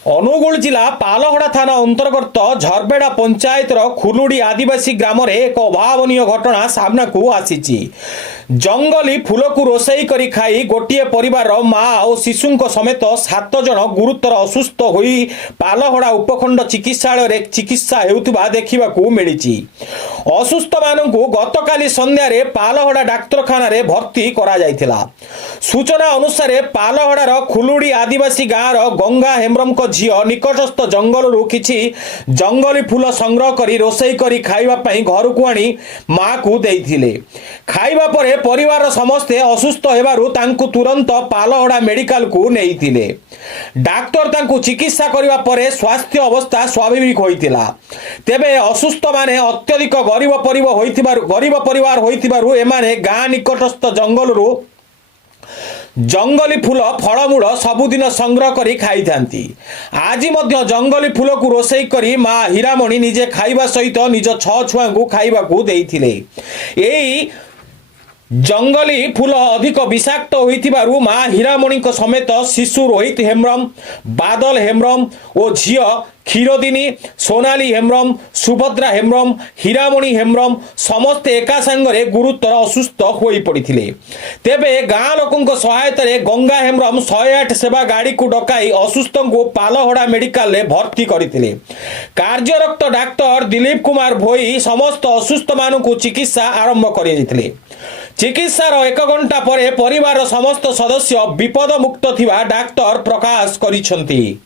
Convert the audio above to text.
ଅନୁଗୁଳ ଜିଲ୍ଲା ପାଲହଡ଼ା ଥାନା ଅନ୍ତର୍ଗତ ଝରବେଡ଼ା ପଞ୍ଚାୟତର ଖୁଲୁଡ଼ି ଆଦିବାସୀ ଗ୍ରାମରେ ଏକ ଅଭାବନୀୟ ଘଟଣା ସାମ୍ନାକୁ ଆସିଛି। ଜଙ୍ଗଲୀ ଫୁଲକୁ ରୋଷେଇ କରି ଖାଇ ଗୋଟିଏ ପରିବାରର ମା ଓ ଶିଶୁଙ୍କ ସମେତ 7 ଜଣ ଗୁରୁତର ଅସୁସ୍ଥ ହୋଇ ପାଲହଡ଼ା ଉପଖଣ୍ଡ ଚିକିତ୍ସାଳୟରେ ଚିକିତ୍ସା ହେଉଥିବା ଦେଖିବାକୁ ମିଳିଛି। ଅସୁସ୍ଥମାନଙ୍କୁ ଗତକାଲି ସନ୍ଧ୍ୟାରେ ପାଲହଡ଼ା ଡାକ୍ତରଖାନାରେ ଭର୍ତ୍ତି କରାଯାଇଥିଲା। ସୂଚନା ଅନୁସାରେ ପାଲହଡ଼ାର ଖୁଲୁଡ଼ି ଆଦିବାସୀ ଗାଁର ଗଙ୍ଗା ହେମ୍ବ୍ରମଙ୍କ ଝିଅ ନିକଟସ୍ଥ ଜଙ୍ଗଲରୁ କିଛି ଜଙ୍ଗଲୀ ଫୁଲ ସଂଗ୍ରହ କରି ରୋଷେଇ କରି ଖାଇବା ପାଇଁ ଘରକୁ ଆଣି ମାକୁ ଦେଇଥିଲେ। ଖାଇବା ପରେ ପରିବାରର ସମସ୍ତେ ଅସୁସ୍ଥ ହେବାରୁ ତାଙ୍କୁ ତୁରନ୍ତ ପାଲହଡ଼ା ମେଡିକାଲକୁ ନେଇଥିଲେ। ଡାକ୍ତର ତାଙ୍କୁ ଚିକିତ୍ସା କରିବା ପରେ ସ୍ୱାସ୍ଥ୍ୟ ଅବସ୍ଥା ସ୍ୱାଭାବିକ ହୋଇଥିଲା। ତେବେ ଅସୁସ୍ଥମାନେ ଅତ୍ୟଧିକ ଗରିବ ପରିବାର ହୋଇଥିବାରୁ ଏମାନେ ଗାଁ ନିକଟସ୍ଥ ଜଙ୍ଗଲରୁ ଜଙ୍ଗଲୀ ଫୁଲ ଫଳମୂଳ ସବୁଦିନ ସଂଗ୍ରହ କରି ଖାଇଥାନ୍ତି। ଆଜି ମଧ୍ୟ ଜଙ୍ଗଲୀ ଫୁଲକୁ ରୋଷେଇ କରି ମା ହୀରାମଣି ନିଜେ ଖାଇବା ସହିତ ନିଜ 6 ଛୁଆଙ୍କୁ ଖାଇବାକୁ ଦେଇଥିଲେ। ଏହି ଜଙ୍ଗଲୀ ଫୁଲ ଅଧିକ ବିଷାକ୍ତ ହୋଇଥିବାରୁ ମା ହୀରାମଣିଙ୍କ ସମେତ ଶିଶୁ ରୋହିତ ହେମ୍ବ୍ରମ, ବାଦଲ ହେମ୍ବ୍ରମ ଓ ଝିଅ କ୍ଷୀରଦିନୀ, ସୋନାଲି ହେମ୍ବ୍ରମ, ସୁଭଦ୍ରା ହେମ୍ବ୍ରମ, ହୀରାମଣି ହେମ୍ବ୍ରମ ସମସ୍ତେ ଏକା ସାଙ୍ଗରେ ଗୁରୁତର ଅସୁସ୍ଥ ହୋଇପଡ଼ିଥିଲେ। ତେବେ ଗାଁ ଲୋକଙ୍କ ସହାୟତାରେ ଗଙ୍ଗା ହେମ୍ବ୍ରମ 108 ସେବା ଗାଡ଼ିକୁ ଡକାଇ ଅସୁସ୍ଥଙ୍କୁ ପାଲହଡ଼ା ମେଡିକାଲରେ ଭର୍ତ୍ତି କରିଥିଲେ। କାର୍ଯ୍ୟରତ ଡାକ୍ତର ଦିଲ୍ଲୀପ କୁମାର ଭୋଇ ସମସ୍ତ ଅସୁସ୍ଥମାନଙ୍କୁ ଚିକିତ୍ସା ଆରମ୍ଭ କରିଥିଲେ। ଚିକିତ୍ସାର 1 ଘଣ୍ଟା ପରେ ପରିବାରର ସମସ୍ତ ସଦସ୍ୟ ବିପଦମୁକ୍ତ ଥିବା ଡାକ୍ତର ପ୍ରକାଶ କରିଛନ୍ତି।